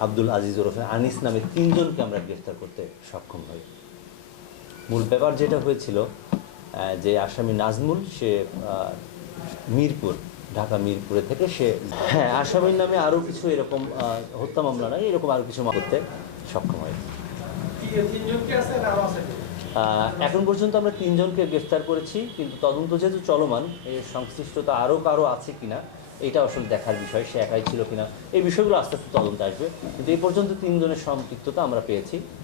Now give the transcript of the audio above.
আব্দুল আজিজ ওরফে আনিস নামে তিনজনকে আমরা গ্রেফতার করতে সক্ষম হই। মূল ব্যাপার যেটা হয়েছিল যে আসামি নাজমুল সে মিরপুর ঢাকা মিরপুরে থেকে সে হ্যাঁ আসামির নামে আরও কিছু এরকম হত্যা মামলা নয় এরকম আরও কিছু করতে সক্ষম হয় এখন পর্যন্ত আমরা তিনজনকে গ্রেফতার করেছি কিন্তু তদন্ত যেহেতু চলমান এর সংশ্লিষ্টতা আরও কারও আছে কিনা এটা আসলে দেখার বিষয়, সে একাই ছিল কিনা, এই বিষয়গুলো আস্তে আস্তে তদন্তে আসবে। কিন্তু এই পর্যন্ত তিনজনের সম্পৃক্ততা আমরা পেয়েছি।